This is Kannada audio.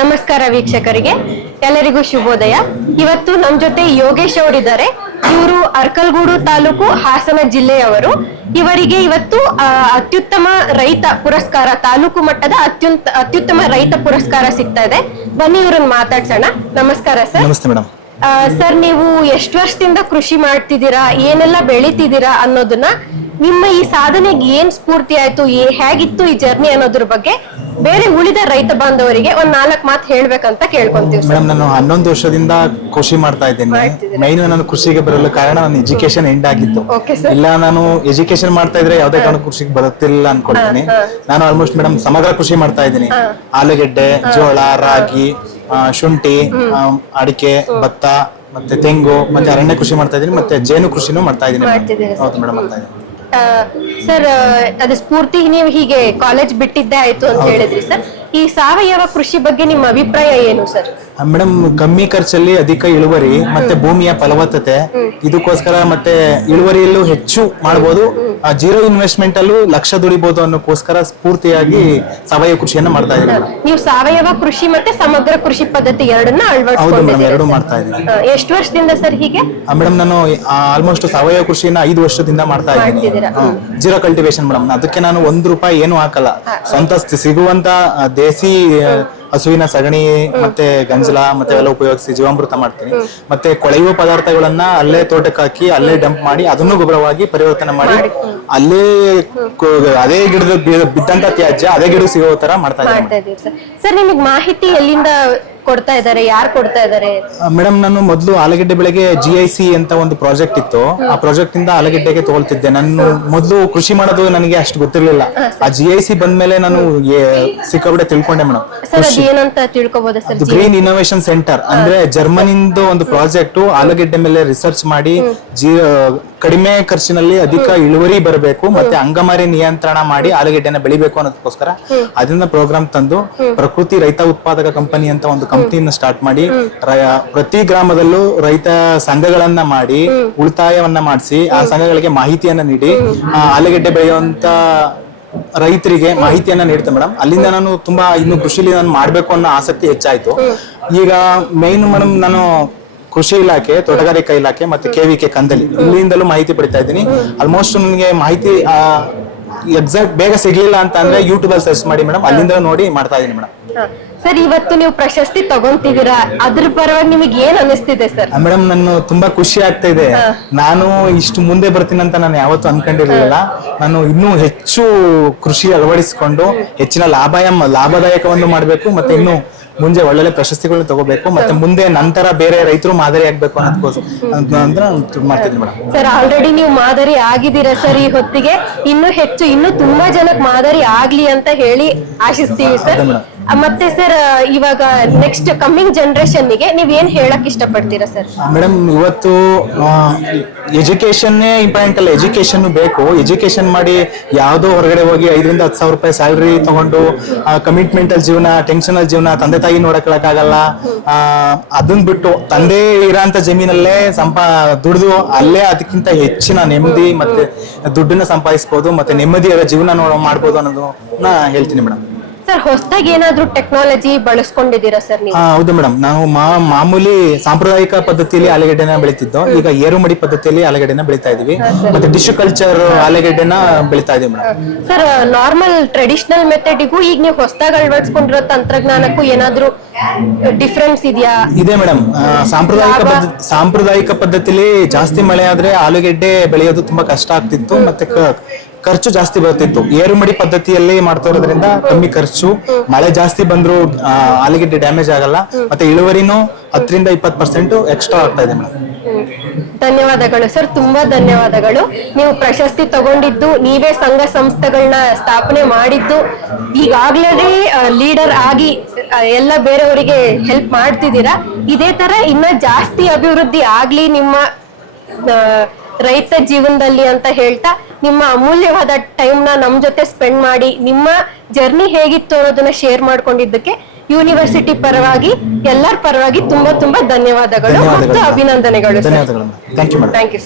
ನಮಸ್ಕಾರ ವೀಕ್ಷಕರಿಗೆ, ಎಲ್ಲರಿಗೂ ಶುಭೋದಯ. ಇವತ್ತು ನಮ್ಮ ಜೊತೆ ಯೋಗೇಶ್ ಅವರಿದ್ದಾರೆ. ಇವರು ಅರ್ಕಲ್ಗೂಡು ತಾಲೂಕು ಹಾಸನ ಜಿಲ್ಲೆಯವರು. ಇವರಿಗೆ ಇವತ್ತು ಅತ್ಯುತ್ತಮ ರೈತ ಪುರಸ್ಕಾರ, ತಾಲೂಕು ಮಟ್ಟದ ಅತ್ಯುತ್ತಮ ರೈತ ಪುರಸ್ಕಾರ ಸಿಗ್ತಾ ಇದೆ. ಬನ್ನಿ ಇವ್ರನ್ನ ಮಾತಾಡ್ಸೋಣ. ನಮಸ್ಕಾರ ಸರ್. ನಮಸ್ತೆ ಮೇಡಮ್. ಸರ್, ನೀವು ಎಷ್ಟು ವರ್ಷದಿಂದ ಕೃಷಿ ಮಾಡ್ತಿದ್ದೀರಾ, ಏನೆಲ್ಲ ಬೆಳಿತಿದ್ದೀರಾ ಅನ್ನೋದನ್ನ, ನಿಮ್ಮ ಈ ಸಾಧನೆಗೆ ಏನ್ ಸ್ಫೂರ್ತಿ ಆಯ್ತು, ಹೇಗಿತ್ತು ಈ ಜರ್ನಿ ಅನ್ನೋದ್ರ ಬಗ್ಗೆ ಬೇರೆ ಉಳಿದ ರೈತ ಬಾಂಧವರಿಗೆ ಒಂದ್ 4 ಮಾತು ಹೇಳ್ಬೇಕಂತ ಕೇಳ್ಕೊಂತೀವಿ. ಮೇಡಮ್, ನಾನು 11 ವರ್ಷದಿಂದ ಕೃಷಿ ಮಾಡ್ತಾ ಇದ್ದೀನಿ. ಮೈನ್ ನಾನು ಕೃಷಿಗೆ ಬರಲು ಕಾರಣ ನನ್ನ ಎಜುಕೇಶನ್ ಎಂಡ್ ಆಗಿತ್ತು. ಇಲ್ಲ, ನಾನು ಎಜುಕೇಶನ್ ಮಾಡ್ತಾ ಇದ್ರೆ ಯಾವ್ದೇ ಕಾರಣ ಕೃಷಿಗೆ ಬರುತ್ತಿಲ್ಲ ಅನ್ಕೊಳ್ತೀನಿ. ನಾನು ಆಲ್ಮೋಸ್ಟ್ ಮೇಡಮ್ ಸಮಗ್ರ ಕೃಷಿ ಮಾಡ್ತಾ ಇದ್ದೀನಿ. ಆಲೂಗೆಡ್ಡೆ, ಜೋಳ, ರಾಗಿ, ಶುಂಠಿ, ಅಡಿಕೆ, ಭತ್ತ, ಮತ್ತೆ ತೆಂಗು, ಮತ್ತೆ ಅರಣ್ಯ ಕೃಷಿ ಮಾಡ್ತಾ ಇದ್ದೀನಿ. ಮತ್ತೆ ಜೇನು ಕೃಷಿನೂ ಮಾಡ್ತಾ ಇದ್ದೀನಿ. ಹೌದು ಮೇಡಮ್, ಮಾಡ್ತಾ ಇದ್ದೀನಿ. ಸರ್, ಅದು ಸ್ಫೂರ್ತಿ ನೀವು ಹೀಗೆ ಕಾಲೇಜ್ ಬಿಟ್ಟಿದ್ದೇ ಆಯ್ತು ಅಂತ ಹೇಳಿದ್ರಿ ಸರ್. ಈ ಸಾವಯವ ಕೃಷಿ ಬಗ್ಗೆ ನಿಮ್ಮ ಅಭಿಪ್ರಾಯ ಏನು ಸರ್? ಮೇಡಮ್, ಕಮ್ಮಿ ಖರ್ಚಲ್ಲಿ ಅಧಿಕ ಇಳುವರಿ ಮತ್ತೆ ಭೂಮಿಯ ಫಲವತ್ತತೆ, ಇದಕ್ಕೋಸ್ಕರ ಮತ್ತೆ ಇಳುವರಿಯಲ್ಲೂ ಹೆಚ್ಚು ಮಾಡಬಹುದು, ಜೀರೋ ಇನ್ವೆಸ್ಟ್ಮೆಂಟ್ ಅಲ್ಲೂ ಲಕ್ಷ ದುಡಿಬಹುದು ಅನ್ನೋಕ್ಕೋಸ್ಕರ ಸ್ಫೂರ್ತಿಯಾಗಿ ಸಾವಯವ ಕೃಷಿಯನ್ನ ಮಾಡ್ತಾ ಇದ್ದೀನಿ. ನೀವು ಸಾವಯವ ಕೃಷಿ ಮತ್ತೆ ಸಮಗ್ರ ಕೃಷಿ ಪದ್ಧತಿ ಎರಡನ್ನ ಎರಡು ಮಾಡ್ತಾ ಇದ್ದೀನಿ. ಎಷ್ಟು ವರ್ಷದಿಂದ ಸರ್ ಹೀಗೆ? ಮೇಡಮ್, ನಾನು ಆಲ್ಮೋಸ್ಟ್ ಸಾವಯವ ಕೃಷಿನ 5 ವರ್ಷದಿಂದ ಮಾಡ್ತಾ ಇದ್ದೀನಿ. Zero cultivation madam. ಅದಕ್ಕೆ ನಾನು ₹1 ಏನು ಹಾಕಲ್ಲ. ಸ್ವಂತ ಸಿಗುವಂತ ದೇಸಿ ಹಸುವಿನ ಸಗಣಿ ಮತ್ತೆ ಗಂಜಲ ಮತ್ತೆ ಎಲ್ಲ ಉಪಯೋಗಿಸಿ ಜೀವಾಮೃತ ಮಾಡ್ತೀನಿ. ಮತ್ತೆ ಕೊಳೆಯುವ ಪದಾರ್ಥಗಳನ್ನ ಅಲ್ಲೇ ತೋಟಕ್ಕೆ ಹಾಕಿ ಅಲ್ಲೇ ಡಂಪ್ ಮಾಡಿ ಅದನ್ನು ಗೊಬ್ಬರವಾಗಿ ಪರಿವರ್ತನೆ ಮಾಡಿ ಅಲ್ಲೇ ಅದೇ ಗಿಡದ ಬಿದ್ದಂತ ತ್ಯಾಜ್ಯ ಅದೇ ಗಿಡ ಸಿಗೋ ತರ ಮಾಡ್ತಾ ಇದ್ದೀನಿ. ಸರ್, ನಿಮಗೆ ಮಾಹಿತಿ ಎಲ್ಲಿಂದ ಕೊಡ್ತಾ ಇದ್ದಾರೆ, ಯಾರು ಕೊಡ್ತಾ ಇದ್ದಾರೆ? ಮೇಡಮ್, ನಾನು ಮೊದಲು ಆಲೂಗೆಡ್ಡೆ ಬೆಳೆಗೆ GIC ಅಂತ ಒಂದು ಪ್ರಾಜೆಕ್ಟ್ ಇತ್ತು. ಆ ಪ್ರಾಜೆಕ್ಟ್ ಇಂದ ಆಲೂಗೆಡ್ಡೆಗೆ ತಗೊಳ್ತಿದ್ದೆ. ನಾನು ಮೊದಲು ಕೃಷಿ ಮಾಡೋದು ನನಗೆ ಅಷ್ಟು ಗೊತ್ತಿರ್ಲಿಲ್ಲ. ಆ GIC ಬಂದ್ಮೇಲೆ ನಾನು ಸಿಕ್ಕಾಬಿಟ್ಟೆ ತಿಳ್ಕೊಂಡೆ ಮೇಡಮ್. ಏನಂತ ತಿಳ್ಕೊಬಹುದು ಸರ್? ಗ್ರೀನ್ ಇನ್ನೋವೇಷನ್ ಸೆಂಟರ್ ಅಂದ್ರೆ ಜರ್ಮನಿಂದ ಒಂದು ಪ್ರಾಜೆಕ್ಟ್ ಆಲೂಗೆಡ್ಡೆ ಮೇಲೆ ರಿಸರ್ಚ್ ಮಾಡಿ ಕಡಿಮೆ ಖರ್ಚಿನಲ್ಲಿ ಅಧಿಕ ಇಳುವರಿ ಬರಬೇಕು ಮತ್ತೆ ಅಂಗಮಾರಿ ನಿಯಂತ್ರಣ ಮಾಡಿ ಆಲೂಗೆಡ್ಡೆನ ಬೆಳಿಬೇಕು ಅನ್ನೋದಕ್ಕೋಸ್ಕರ ಅದನ್ನ ಪ್ರೋಗ್ರಾಮ್ ತಂದು ಪ್ರಕೃತಿ ರೈತ ಉತ್ಪಾದಕ ಕಂಪನಿ ಅಂತ ಒಂದು ಕಂಪನಿಯನ್ನ ಸ್ಟಾರ್ಟ್ ಮಾಡಿ ಪ್ರತಿ ಗ್ರಾಮದಲ್ಲೂ ರೈತ ಸಂಘಗಳನ್ನ ಮಾಡಿ ಉಳಿತಾಯವನ್ನ ಮಾಡಿಸಿ ಆ ಸಂಘಗಳಿಗೆ ಮಾಹಿತಿಯನ್ನ ನೀಡಿ ಆಲೂಗೆಡ್ಡೆ ಬೆಳೆಯುವಂತ ರೈತರಿಗೆ ಮಾಹಿತಿಯನ್ನ ನೀಡ್ತೇನೆ ಮೇಡಮ್. ಅಲ್ಲಿಂದ ನಾನು ತುಂಬಾ ಇನ್ನು ಕೃಷಿಲಿ ನಾನು ಮಾಡ್ಬೇಕು ಅನ್ನೋ ಆಸಕ್ತಿ ಹೆಚ್ಚಾಯ್ತು. ಈಗ ಮೇನ್ ಮೇಡಮ್, ನಾನು ಕೃಷಿ ಇಲಾಖೆ, ತೋಟಗಾರಿಕಾ ಇಲಾಖೆ ಮತ್ತೆ KVK ಕಂದಲಿ ಇಲ್ಲಿಂದಲೂ ಮಾಹಿತಿ ಪಡಿತಾ ಇದ್ದೀನಿ. ಆಲ್ಮೋಸ್ಟ್ ನನಗೆ ಮಾಹಿತಿ ಎಕ್ಸಾಕ್ಟ್ ಬೇಗ ಸಿಗ್ಲಿಲ್ಲ ಅಂತ ಅಂದ್ರೆ ಯೂಟ್ಯೂಬ್ ಅಲ್ಲಿ ಸರ್ಚ್ ಮಾಡಿ ಮೇಡಮ್, ಅಲ್ಲಿಂದ ನೋಡಿ ಮಾಡ್ತಾ ಇದೀನಿ ಮೇಡಮ್. ಸರ್, ಇವತ್ತು ನೀವು ಪ್ರಶಸ್ತಿ ತಗೊಂತಿದ್ದೀರಾ, ಅದ್ರ ಪರವಾಗಿ ನಿಮಗೆ ಏನ್ ಅನಿಸ್ತಿದೆ ಸರ್? ಮೇಡಮ್, ನಾನು ತುಂಬಾ ಖುಷಿ ಆಗ್ತಾ ಇದೆ. ನಾನು ಇಷ್ಟು ಮುಂದೆ ಬರ್ತೀನಿ ಅಂತ ನಾನು ಯಾವತ್ತೂ ಅನ್ಕೊಂಡಿರ್ಲಿಲ್ಲ. ನಾನು ಇನ್ನೂ ಹೆಚ್ಚು ಕೃಷಿ ಅಳವಡಿಸಿಕೊಂಡು ಹೆಚ್ಚಿನ ಲಾಭದಾಯಕವನ್ನು ಮಾಡ್ಬೇಕು ಮತ್ತೆ ಇನ್ನು ಮುಂದೆ ಒಳ್ಳೊಳ್ಳೆ ಪ್ರಶಸ್ತಿಗಳನ್ನ ತಗೋಬೇಕು ಮತ್ತೆ ಮುಂದೆ ನಂತರ ಬೇರೆ ರೈತರು ಮಾದರಿ ಆಗ್ಬೇಕು ಅನ್ನೋದಕ್ಕೋಸ್ಕರ ಮಾಡ್ತಿದ್ದೀನಿ ಮೇಡಮ್. ಸರ್, ಆಲ್ರೆಡಿ ನೀವು ಮಾದರಿ ಆಗಿದ್ದೀರಾ ಸರ್. ಈ ಹೊತ್ತಿಗೆ ಇನ್ನೂ ತುಂಬಾ ಜನಕ್ಕೆ ಮಾದರಿ ಆಗ್ಲಿ ಅಂತ ಹೇಳಿ ಆಶಿಸ್ತೀವಿ ಸರ್. ಮತ್ತೆ ಸರ್, ಇವಾಗ ನೆಕ್ಸ್ಟ್ ಕಮ್ಮಿಂಗ್ ಜನರೇಷನ್ ಗೆ ನೀವ್ ಏನ್ ಹೇಳಕ್ ಇಷ್ಟಪಡ್ತೀರಾ ಸರ್? ಮೇಡಮ್, ಇವತ್ತು ಎಜುಕೇಶನ್ ಇಂಪಾರ್ಟೆಂಟ್ ಅಲ್ಲ, ಎಜುಕೇಶನ್ ಬೇಕು. ಎಜುಕೇಶನ್ ಮಾಡಿ ಯಾವ್ದೋ ಹೊರಗಡೆ ಹೋಗಿ 5,000 to 10,000 ರೂಪಾಯಿ ಸ್ಯಾಲರಿ ತಗೊಂಡು ಕಮಿಟ್ಮೆಂಟ್ ಅಲ್ಲಿ ಜೀವನ, ಟೆನ್ಷನ್ ಅಲ್ಲಿ ಜೀವನ, ತಂದೆ ತಾಯಿ ನೋಡಕ್ಕಾಗಲ್ಲ. ಅದನ್ ಬಿಟ್ಟು ತಂದೆ ಇರೋಂತ ಜಮೀನಲ್ಲೇ ದುಡಿದು ಅಲ್ಲೇ ಅದಕ್ಕಿಂತ ಹೆಚ್ಚಿನ ನೆಮ್ಮದಿ ಮತ್ತೆ ದುಡ್ಡನ್ನ ಸಂಪಾದಿಸಬಹುದು ಮತ್ತೆ ನೆಮ್ಮದಿಯಾದ ಜೀವನ ಮಾಡ್ಬೋದು ಅನ್ನೋದನ್ನ ಹೇಳ್ತೀನಿ ಮೇಡಮ್. ಸರ್, ಹೊಸದಾಗಿ ಏನಾದ್ರೂ ಟೆಕ್ನಾಲಜಿ ಬಳಸ್ಕೊಂಡಿದ್ದೀರಾ ಸರ್ ನೀವು? ಹೌದು ಮೇಡಮ್, ನಾವು ಮಾಮೂಲಿ ಸಾಂಪ್ರದಾಯಿಕ ಪದ್ಧತಿಯಲ್ಲಿ ಆಲೂಗೆಡ್ಡೆನ ಬೆಳಿತಿದ್ದೋ, ಈಗ ಏರುಮಡಿ ಪದ್ಧತಿಯಲ್ಲಿ ಆಲೂಗೆಡ್ಡೆನ ಬೆಳಿತಾ ಇದೀವಿ ಮತ್ತೆ ಟಿಶ್ಯೂ ಕಲ್ಚರ್ ಆಲೂಗೆಡ್ಡೆನ ಬೆಳಿತಾ ಇದೀವಿ ಮೇಡಮ್. ಸರ್, ನಾರ್ಮಲ್ ಟ್ರೆಡಿಷನಲ್ ಮೆಥಡಿಗೂ ಈಗ ನೀವು ಹೊಸದಾಗಿ ಅಳವಡಿಸ್ಕೊಂಡಿರೋ ತಂತ್ರಜ್ಞಾನಕ್ಕೂ ಏನಾದ್ರೂ ಡಿಫರೆನ್ಸ್ ಇದೆಯಾ? ಇದೆ ಮೇಡಮ್. ಸಾಂಪ್ರದಾಯಿಕ ಪದ್ಧತಿಲಿ ಜಾಸ್ತಿ ಮಳೆ ಆದ್ರೆ ಆಲೂಗೆಡ್ಡೆ ಬೆಳೆಯೋದು ತುಂಬಾ ಕಷ್ಟ ಆಗ್ತಿತ್ತು ಮತ್ತೆ ಖರ್ಚು ಜಾಸ್ತಿ ಬರ್ತಿತ್ತು. ಏರುಮಡಿ ಪದ್ಧತಿಯಲ್ಲಿ ಮಾಡ್ತಾ ಇರೋದ್ರಿಂದ ಕಮ್ಮಿ ಖರ್ಚು, ಮಳೆ ಜಾಸ್ತಿ ಬಂದ್ರು ಆಲೂಗೆಡ್ಡೆ ಡ್ಯಾಮೇಜ್ ಆಗಲ್ಲ ಮತ್ತೆ ಇಳುವರಿನೂ 10% to 20% ಎಕ್ಸ್ಟ್ರಾ ಆಗ್ತಾ ಇದೆ ಮೇಡಮ್. ಧನ್ಯವಾದಗಳು ಸರ್, ತುಂಬಾ ಧನ್ಯವಾದಗಳು. ನೀವು ಪ್ರಶಸ್ತಿ ತಗೊಂಡಿದ್ದು, ನೀವೇ ಸಂಘ ಸಂಸ್ಥೆಗಳನ್ನ ಸ್ಥಾಪನೆ ಮಾಡಿದ್ದು, ಈಗಾಗ್ಲೇ ಲೀಡರ್ ಆಗಿ ಎಲ್ಲ ಬೇರೆಯವರಿಗೆ ಹೆಲ್ಪ್ ಮಾಡ್ತಿದ್ದೀರಾ. ಇದೇ ತರ ಇನ್ನ ಜಾಸ್ತಿ ಅಭಿವೃದ್ಧಿ ಆಗ್ಲಿ ನಿಮ್ಮ ರೈತ ಜೀವನದಲ್ಲಿ ಅಂತ ಹೇಳ್ತಾ, ನಿಮ್ಮ ಅಮೂಲ್ಯವಾದ ಟೈಮ್ ನ ನಮ್ ಜೊತೆ ಸ್ಪೆಂಡ್ ಮಾಡಿ ನಿಮ್ಮ ಜರ್ನಿ ಹೇಗಿತ್ತು ಅನ್ನೋದನ್ನ ಶೇರ್ ಮಾಡ್ಕೊಂಡಿದ್ದಕ್ಕೆ ಯೂನಿವರ್ಸಿಟಿ ಪರವಾಗಿ ಎಲ್ಲರ ಪರವಾಗಿ ತುಂಬಾ ಧನ್ಯವಾದಗಳು ಮತ್ತು ಅಭಿನಂದನೆಗಳು. Thank you.